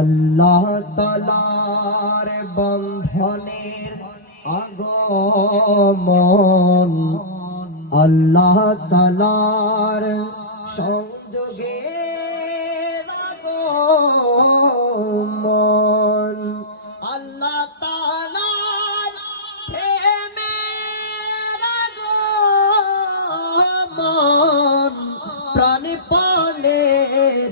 আল্লাহ তালার বন্ধনের আগমন। আল্লাহ তালার সংযোগে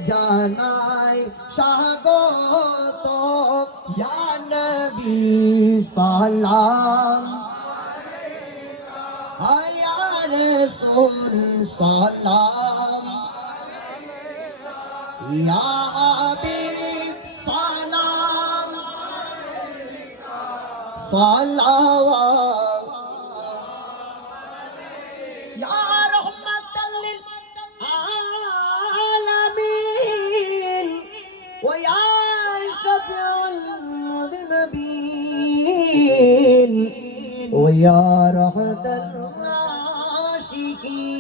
জানাই স্বাগত। ইয়া নবী সালাম। আয়া রাসূল সালাম। ইয়া হাবিব সালাম। সালাওয়াত ويا رحمة العاشقين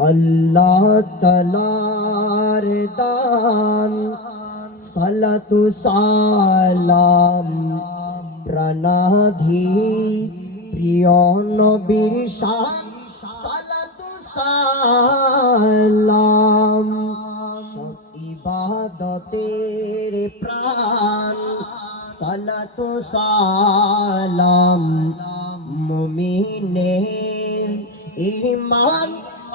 الله تلار দান সালাতু সালাম প্রাণাধি প্রিয় নবীর শাহ সালাতু সালাম ইবাদতের প্রাণ সালাতু সালাম মুমিনের ইমান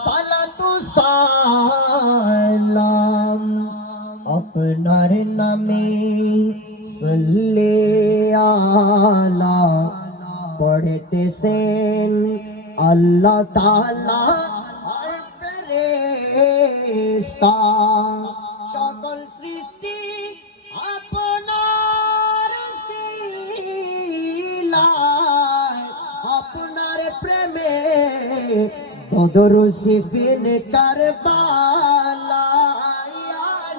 সালাতু সালাম। আপনার নামে সল্লে আলা পড়তেছেন আল্লাহ তাআলা আর প্রেমে বদর সিফিন কারবালা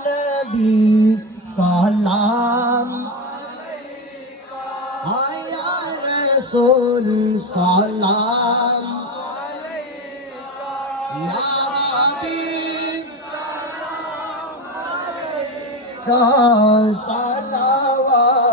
নবী সালাম আয়া রাসূল সালাম সালাওয়াত